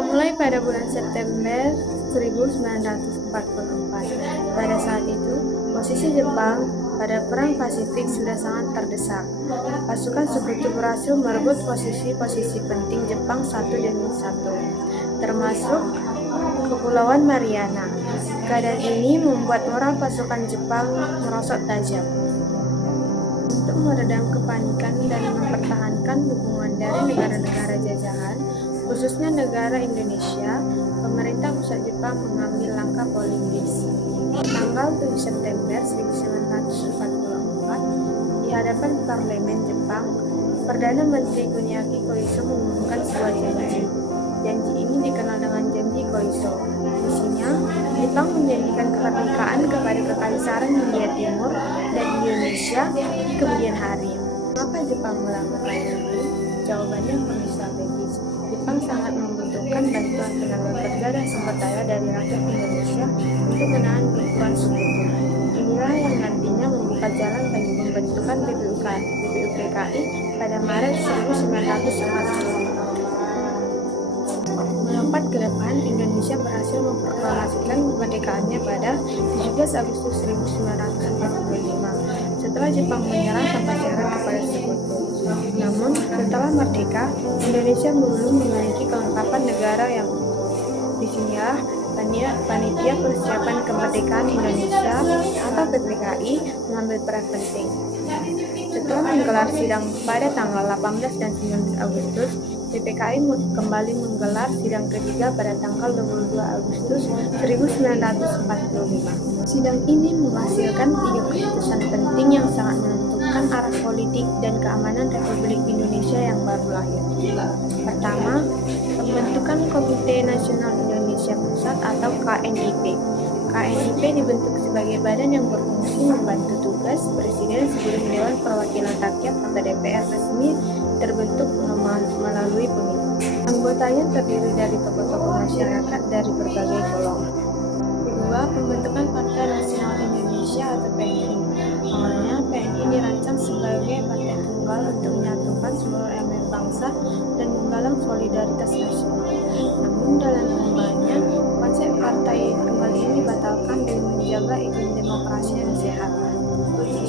Kita mulai pada bulan September 1944. Pada saat itu, posisi Jepang pada Perang Pasifik sudah sangat terdesak. Pasukan Sekutu berhasil merebut posisi-posisi penting Jepang satu demi satu, termasuk Kepulauan Mariana. Keadaan ini membuat moral pasukan Jepang merosot tajam. Untuk meredam kepanikan dan mempertahankan dukungan dari negara-negara jajahan, khususnya negara Indonesia, pemerintah pusat Jepang mengambil langkah politis. Tanggal 7 September 1944, di hadapan Parlemen Jepang, Perdana Menteri Kuniaki Koiso mengumumkan sebuah janji. Janji ini dikenal dengan Janji Koiso. Isinya, Jepang menjanjikan kemerdekaan kepada Kekaisaran Hindia Timur dan Indonesia di kemudian hari. Mengapa Jepang melakukan ini? Jawabannya penuh strategis. Jepang sangat membutuhkan bantuan tenaga kerja dan sumber daya dari rakyat Indonesia untuk menahan penipuan sekutu. Inilah yang nantinya membuka jalan bagi pembentukan BPUPKI pada Maret 1945. Melompat ke depan, Indonesia berhasil memproklamasikan kemerdekaannya pada 17 Agustus 1945 setelah Jepang menyerah tanpa syarat kepada sekutu. Namun, setelah merdeka, Indonesia belum memiliki kelengkapan negara yang utuh. Disinilah Panitia Persiapan Kemerdekaan Indonesia atau PPKI mengambil peran penting. Setelah menggelar sidang pada tanggal 18 dan 19 Agustus, PPKI kembali menggelar sidang ketiga pada tanggal 22 Agustus 1945. Sidang ini menghasilkan 3 keputusan penting yang sangat menentukan arah politik dan keamanan Republik Indonesia yang baru lahir. Pertama, pembentukan Komite Nasional Indonesia Pusat atau KNIP. KNIP dibentuk sebagai badan yang berfungsi membantu tugas Presiden sebelum Dewan Perwakilan Rakyat atau DPR resmi terbentuk melalui pemilu. Anggotanya terdiri dari tokoh-tokoh masyarakat dari berbagai golongan. Kedua, pembentukan Partai Nasional Indonesia atau PNI. Awalnya PNI dirancang sebagai partai tunggal untuk menyatukan seluruh elemen bangsa dan menggalang solidaritas nasional. Namun dalam pengembangannya, konsep partai tunggal ini dibatalkan demi menjaga iklim demokrasi yang sehat.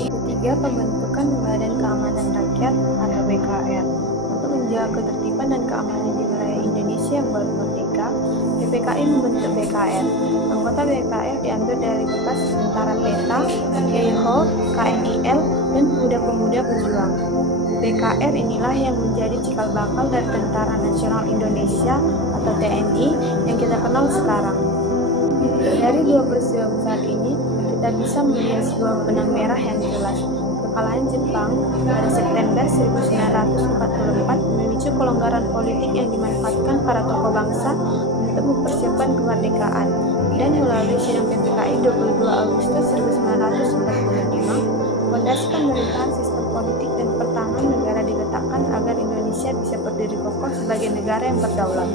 Ketiga, pembentukan Badan Keamanan Rakyat atau BKR. Untuk menjaga ketertiban dan keamanan di wilayah Indonesia yang baru merdeka, PPKI membentuk BKR. Anggota BKR diambil dari bekas tentara PETA, KEIHO, KNIL, dan pemuda-pemuda pejuang. BKR inilah yang menjadi cikal bakal dari Tentara Nasional Indonesia atau TNI yang kita kenal sekarang. Dari dua peristiwa besar ini, kita bisa melihat sebuah benang merah yang jelas. Kekalahan Jepang pada September 1944 memicu kelonggaran politik yang dimanfaatkan para tokoh bangsa untuk mempersiapkan kemerdekaan, dan melalui sidang PPKI 22 Agustus 1945, fondasi pemerintahan sistem politik dan pertahanan negara diletakkan agar Indonesia bisa berdiri kokoh sebagai negara yang berdaulat.